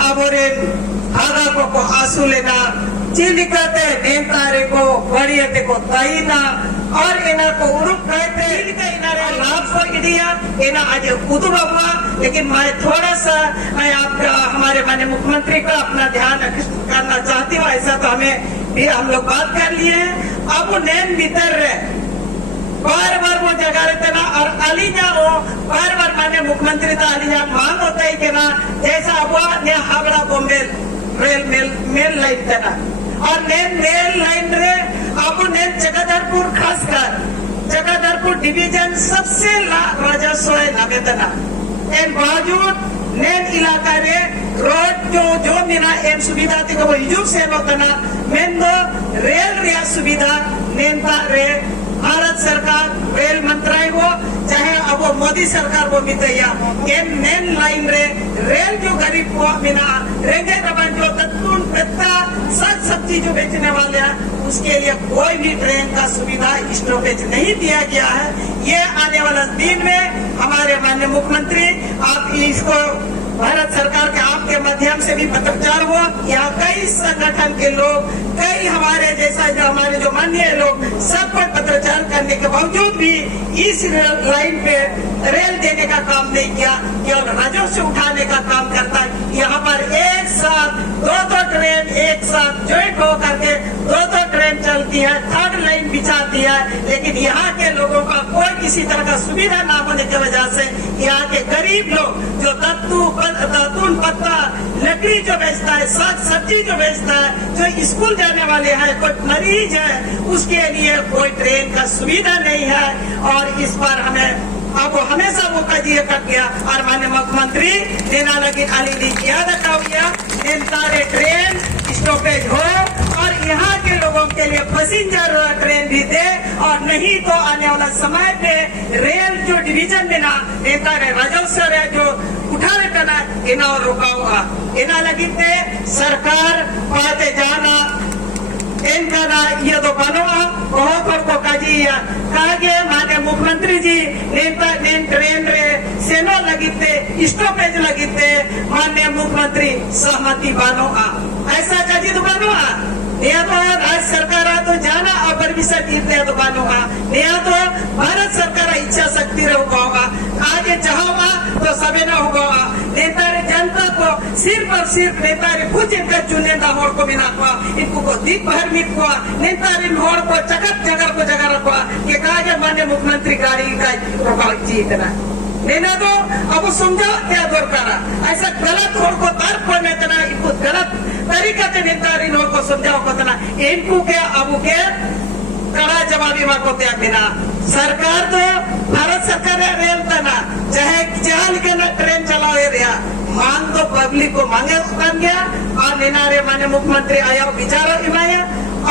आबोरे भागा को आंसू लेना चिलिकते नेतारे को बड़ियते को तईना और इना को उरुप कहते इनारे लाभ को इंडिया इना आज उदू हुआ। लेकिन मैं थोड़ा सा मैं आपका हमारे माननीय मुख्यमंत्री का अपना ध्यान करना चाहती हूँ। ऐसा तो हमें भी हम लोग बात कर लिए हैं। अब नैन भीतर रहे बार बार वो जगह रहते ना और अलीजा वो बार बार माननीय मुख्यमंत्री था अलीजा मांग होता है कि ना जैसा अब ने Howrah Bombay rail mail line तना और नैन मेल लाइन रे अब नैन जगदलपुर खासकर जगदलपुर डिवीजन सबसे राजस्व नामे तना एन बावजूद नैन इलाका रे रोड जो मिना एन सुविधा थी वो हिजुक से तना मेन दो रेल रिया सुविधा नेता रे भारत सरकार रेल मंत्रालय हो चाहे अब वो मोदी सरकार वो मितैया ये नैन लाइन रे रेल जो गरीब को बिना रेंगे रबन जो तत्तून पत्ता साग सब्जी जो बेचने वाले हैं उसके लिए कोई भी ट्रेन का सुविधा स्टॉपेज नहीं दिया गया है। ये आने वाला दिन में हमारे माननीय मुख्यमंत्री आप इसको भारत सरकार के आपके माध्यम से भी पत्रचार हुआ। यहाँ कई संगठन के लोग कई हमारे जैसा जो हमारे जो माननीय लोग सब पर पत्रचार करने के बावजूद भी इस लाइन पे रेल देने का काम नहीं किया, केवल राजस्व उठाने का काम करता है। यहाँ पर एक साथ दो ट्रेन एक साथ ज्वाइंट होकर के दो ट्रेन चलती है, थर्ड लाइन बिछाती है, लेकिन यहाँ के लोगों का कोई किसी तरह का सुविधा न होने की वजह से यहाँ के गरीब लोग जो दातून पत्ता लकड़ी जो बेचता है, साग सब्जी जो बेचता है, जो स्कूल जाने वाले हैं, कोई मरीज है, उसके लिए कोई ट्रेन का सुविधा नहीं है। और इस पर हमें अब हमेशा वो कजिए कट गया और माननीय मुख्यमंत्री देना लगी अली याद रखा हुआ सारे ट्रेन स्टॉपेज हो और यहाँ के लोगों के लिए पैसेंजर ट्रेन भी दे और नहीं तो आने वाला समय पे रेल जो डिवीजन में ना नेता रे राजस्व है जो उठा रहता ना इना रुका हुआ इना लगी सरकार पाते जाना इनका ना ये तो बनवा बहुत को काजिया कागे माने मुख्यमंत्री जी नेता ट्रेन रे सेनो लगिते स्टॉपेज लगिते माननीय मुख्यमंत्री सहमति बनवा ऐसा काजी तो बनवा या तो राज्य सरकार तो जाना और परमिशन इतने तो बनवा या तो भारत सरकार इच्छा शक्ति होगा आगे चाहोगा तो सबे न होगा। नेता रे जनता को सिर्फ और सिर्फ नेता रे कुछ इनका चुनिंदा होड़ को बिना हुआ इनको को दीप भर मिट हुआ नेता रे होड़ को जगह रखवा ये कहा माननीय मुख्यमंत्री गाड़ी का जीतना लेना तो अब समझो क्या दरकार ऐसा गलत होड़ को तर्क करने तना इनको गलत तरीका से नेता रे होड़ को समझाओ को तना इनको क्या अब के कड़ा जवाबी को त्या बिना सरकार तो भारत सरकार रेल तना चाहे चाल के ट्रेन चलाओ रिया मांग तो पब्लिक को मांगे बन गया और निनारे माने मुख्यमंत्री आया विचारो इमाया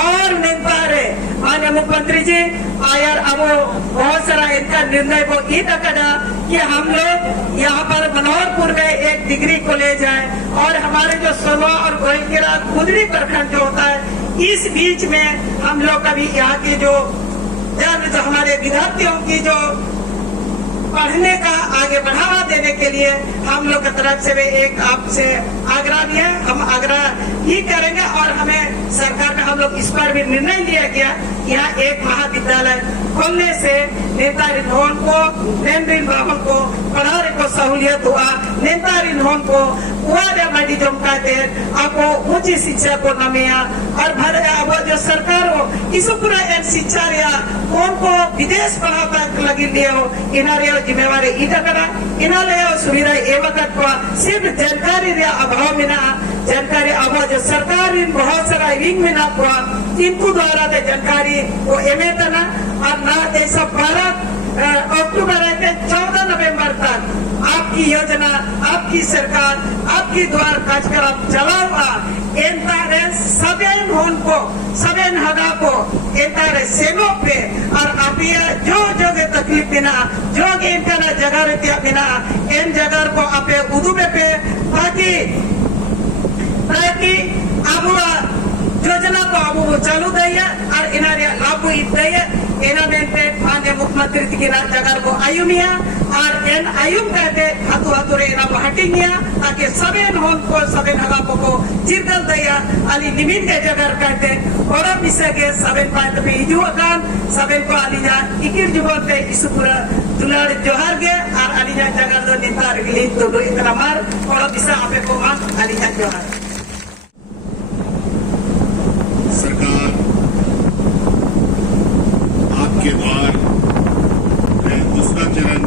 और नेता रे माने मुख्यमंत्री जी आया अब बहुत सारा इनका निर्णय वो ये करा कि हम लोग यहाँ पर मनोहरपुर में एक डिग्री कॉलेज है और हमारे जो सोनवा और गोइलकेरा खुदरी प्रखंड जो होता है इस बीच में हम लोग कभी यहाँ की जो हमारे विद्यार्थियों की जो पढ़ने का आगे बढ़ावा देने के लिए हम लोग की तरफ से भी एक आपसे आग्रह भी है। हम आग्रह ही करेंगे और हमें सरकार का हम लोग इस पर भी निर्णय लिया गया यहाँ एक महाविद्यालय खोलने से नेता रिन्होन को नेंद्रीन बाबन को पढ़ाने को सहूलियत हुआ। नेता रिन्होन को मडी जमकाते आपको ऊंची शिक्षा को नमिया और भरे अब जो सरकार हो इस पूरा एक शिक्षा रिया कौन को विदेश पढ़ाता लगी लिया हो इनारे जिम्मेवारी इटा करा इनाले सुविधा ए वक्त को सिर्फ जानकारी रिया अभाव में ना जानकारी अभाव जो सरकार इन बहुत सारा विंग में ना हुआ इनको द्वारा ते जानकारी वो एमे तना और ना ऐसा भारत अक्टूबर 14 नवंबर तक आपकी योजना आपकी सरकार आपकी द्वार कार्यक्रम चलावा एंतारे सबेन होन को सबेन हगा को एंतारे सेनो पे और अपिया जो तकलीफ बिना जो इनका जगह रहती बिना इन जगह को आपे उदुबे पे ताकि अब योजना को अब चालू दया और इनारे लागू दया एना मेंटे माननीय मुख्यमंत्री तिकिना जगह को आयुमिया और एन आयुम कहते हाथू हाथू रे एना हटिंगिया ताकि सबेन होन को सबेन हगा को जिरगल दया अली निमिन के जगह कहते और मिसे के सबेन पात पे हिजू अकान सबेन को अलीजा इकिर जुबन पे इसुपुरा दुलार जोहार के और अलीजा जगह दो नितार गिली तो दो इतना मार और मिसे आपे को मान अलीजा जोहार सरकार आपके द्वार दूसरा चरण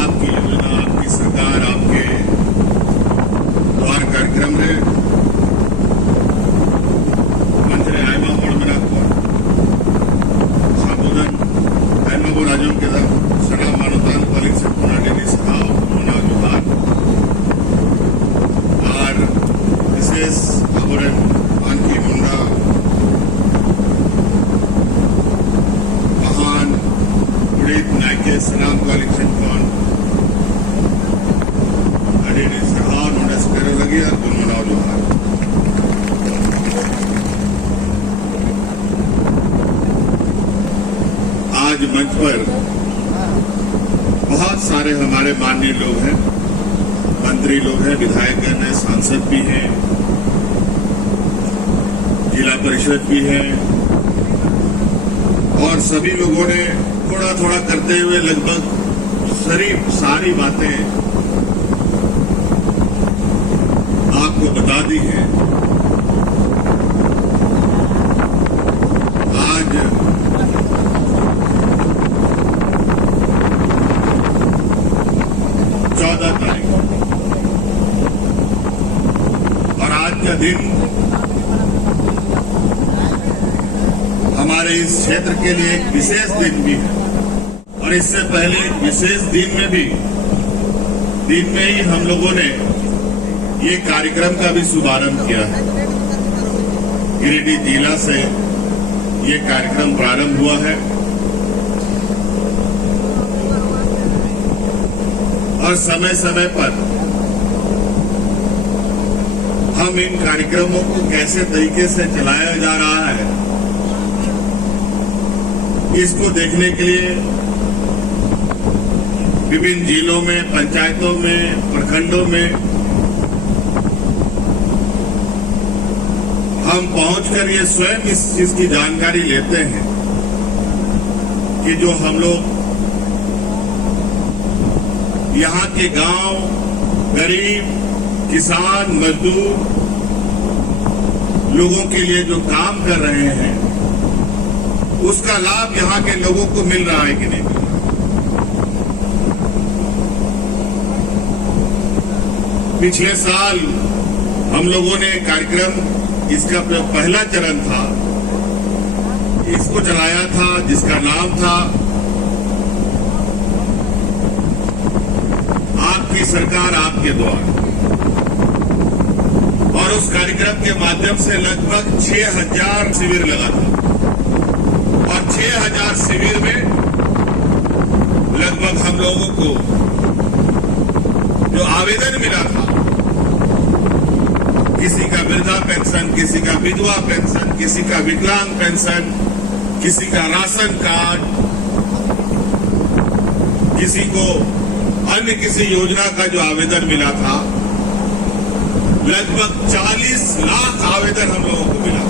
आपकी योजना आपकी सरकार आपके द्वार कार्यक्रम में मंत्री आयमा मोड़मना को संबोधन आयमा को राज्यों के सड़ा मानवतान पालिक से पुनर्निर्मित सभाओं मना जोहार और विशेष अवरण आंकी मुंडा महान उड़ीद नायके सलाम कलेक्शन कौन अरे सहार नोटिस करे लगी और तुम मनाओ जोहार आज मंच पर बहुत सारे हमारे माननीय लोग हैं, मंत्री लोग हैं, विधायकगण हैं, सांसद भी हैं, जिला परिषद भी है और सभी लोगों ने थोड़ा थोड़ा करते हुए लगभग सारी बातें आपको बता दी हैं। आज 14 तारीख और आज का दिन हमारे इस क्षेत्र के लिए एक विशेष दिन भी है और इससे पहले एक विशेष दिन में ही हम लोगों ने ये कार्यक्रम का भी शुभारंभ किया है। गिरिडीह जिला से ये कार्यक्रम प्रारंभ हुआ है और समय समय पर हम इन कार्यक्रमों को कैसे तरीके से चलाया जा रहा है इसको देखने के लिए विभिन्न जिलों में, पंचायतों में, प्रखंडों में हम पहुंचकर ये स्वयं इस चीज की जानकारी लेते हैं कि जो हम लोग यहाँ के गांव, गरीब, किसान, मजदूर लोगों के लिए जो काम कर रहे हैं उसका लाभ यहाँ के लोगों को मिल रहा है कि नहीं। पिछले साल हम लोगों ने कार्यक्रम, इसका पहला चरण था, इसको चलाया था जिसका नाम था आपकी सरकार आपके द्वार और उस कार्यक्रम के माध्यम से लगभग 6000 शिविर लगा था और 6000 शिविर में लगभग हम लोगों को जो आवेदन मिला था, किसी का वृद्धा पेंशन, किसी का विधवा पेंशन, किसी का विकलांग पेंशन, किसी का राशन कार्ड, किसी को अन्य किसी योजना का जो आवेदन मिला था, लगभग 40 लाख आवेदन हम लोगों को मिला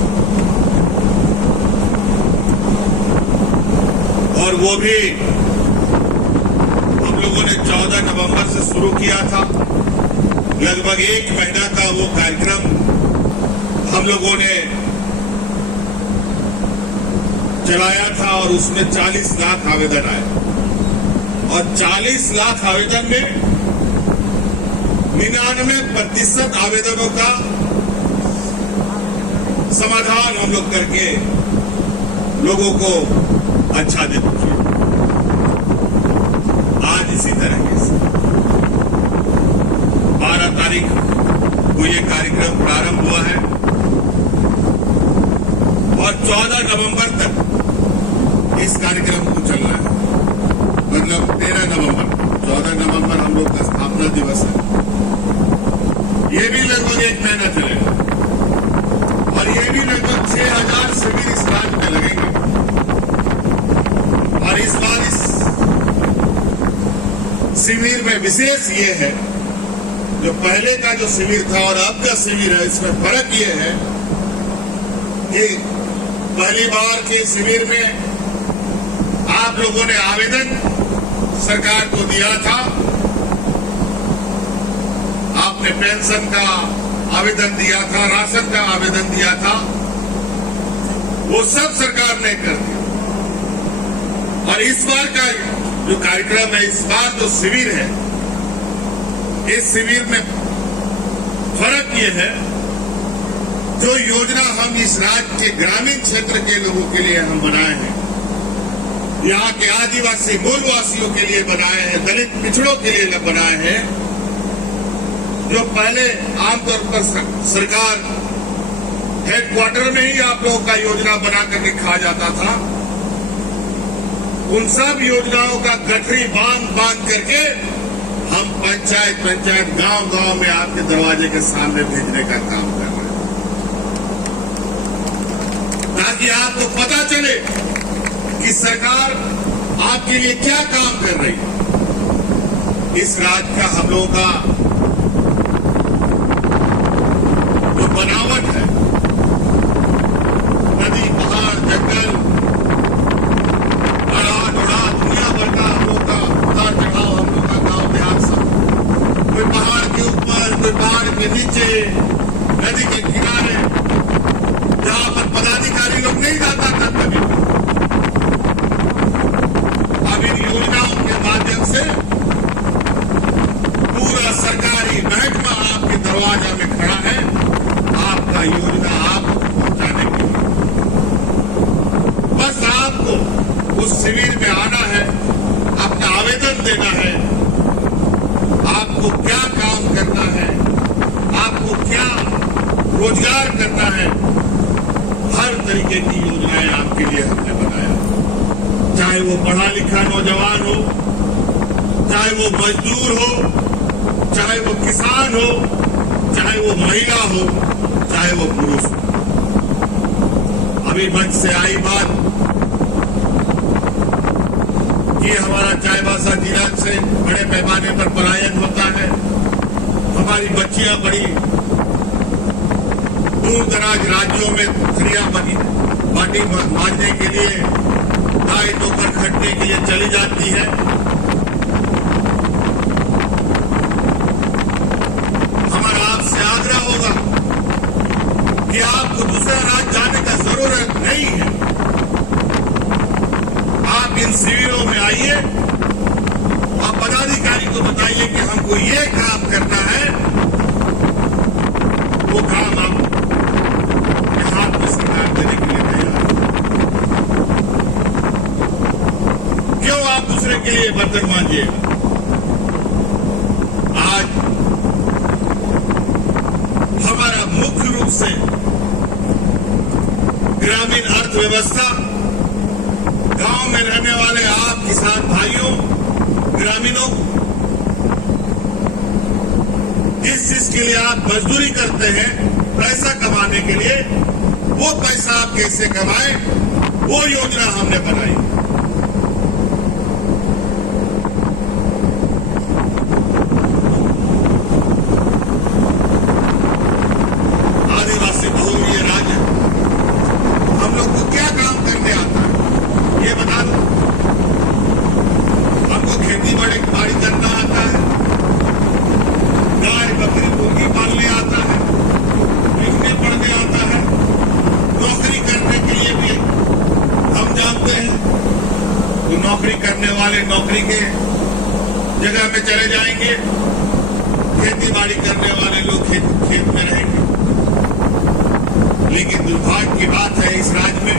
और वो भी हम लोगों ने 14 नवंबर से शुरू किया था। लगभग 1 महीना का वो कार्यक्रम हम लोगों ने चलाया था और उसमें 40 लाख आवेदन आए और 40 लाख आवेदन में 99% आवेदनों का समाधान हम लोग करके लोगों को अच्छा दे चुके। आज इसी तरह से 12 तारीख को ये कार्यक्रम प्रारंभ हुआ है और 14 नवंबर तक इस कार्यक्रम को चलना है। मतलब 13 नवंबर, 14 नवंबर हम लोग का स्थापना दिवस है, ये भी लगभग 1 महीना चलेगा और विशेष ये है, जो पहले का जो शिविर था और अब का शिविर है, इसमें फर्क ये है कि पहली बार के शिविर में आप लोगों ने आवेदन सरकार को दिया था, आपने पेंशन का आवेदन दिया था, राशन का आवेदन दिया था, वो सब सरकार ने कर दिया। और इस बार का जो कार्यक्रम है, इस बार जो शिविर है, इस शिविर में फर्क ये है, जो योजना हम इस राज्य के ग्रामीण क्षेत्र के लोगों के लिए हम बनाए हैं, यहाँ के आदिवासी मूलवासियों के लिए बनाए हैं, दलित पिछड़ों के लिए बनाए हैं, जो पहले आमतौर पर सरकार हेडक्वार्टर में ही आप लोगों का योजना बना करके खा जाता था, उन सब योजनाओं का गठरी बांध करके हम पंचायत गांव में आपके दरवाजे के सामने भेजने का काम कर रहे हैं, ताकि आपको पता चले कि सरकार आपके लिए क्या काम कर रही है। इस राज्य का हम लोगों का जो बनावट है, नदी, पहाड़, जंगल, दुनिया भर का हम लोग का उतार चढ़ाव, हम लोग का गांव देहात सब, कोई पहाड़ के ऊपर, कोई पहाड़ के नीचे, नदी के किनारे, जहां पर पदाधिकारी लोग नहीं जाता था कभी। अब इन योजनाओं के माध्यम से पूरा सरकारी महकमा आपके दरवाजा में खड़ा है, आपका योजना आपको पहुंचाने के लिए। बस आपको उस शिविर में आना है, अपना आवेदन देना है, आपको क्या काम करना है, आपको क्या रोजगार करना है, हर तरीके की योजनाएं आपके लिए हमने बनाया। चाहे वो पढ़ा लिखा नौजवान हो, चाहे वो मजदूर हो, चाहे वो किसान हो, चाहे वो महिला हो, चाहे वो पुरुष हो। अभी मंच से आई बात कि हमारा चाईबासा जिला से बड़े पैमाने पर पलायन होता है, हमारी बच्चियां बड़ी दूर दराज राज्यों में खरिया बाटी मांझने के लिए, गाय धोकर खटने के लिए चली जाती है। हमारा आपसे आग्रह होगा कि आपको दूसरा राज्य जाने का जरूरत नहीं है, आप इन शिविरों में आइए और पदाधिकारी को बताइए कि हमको ये काम करना है, वो काम आप हाथ में सरकार देने के लिए तैयार है। क्यों आप दूसरे के लिए बर्तन मांजिएगा? आज हमारा मुख्य रूप से ग्रामीण अर्थव्यवस्था, गांव में रहने वाले आप किसान भाइयों, ग्रामीणों, जिस चीज के लिए आप मजदूरी करते हैं पैसा कमाने के लिए, वो पैसा आप कैसे कमाएं, वो योजना हमने बनाई। आदिवासी बहुल ये राज्य, हम लोग को क्या काम करने आता है ये बता दो। हमको खेती बाड़ी करना आता है, गाय बकरी मुर्गी पालने आता है, लिखने पढ़ने आता है, नौकरी करने के लिए भी हम जानते हैं। तो नौकरी करने वाले नौकरी के जगह में चले जाएंगे, खेती बाड़ी करने वाले लोग खेत में रहेंगे। लेकिन दुर्भाग्य की बात है इस राज्य में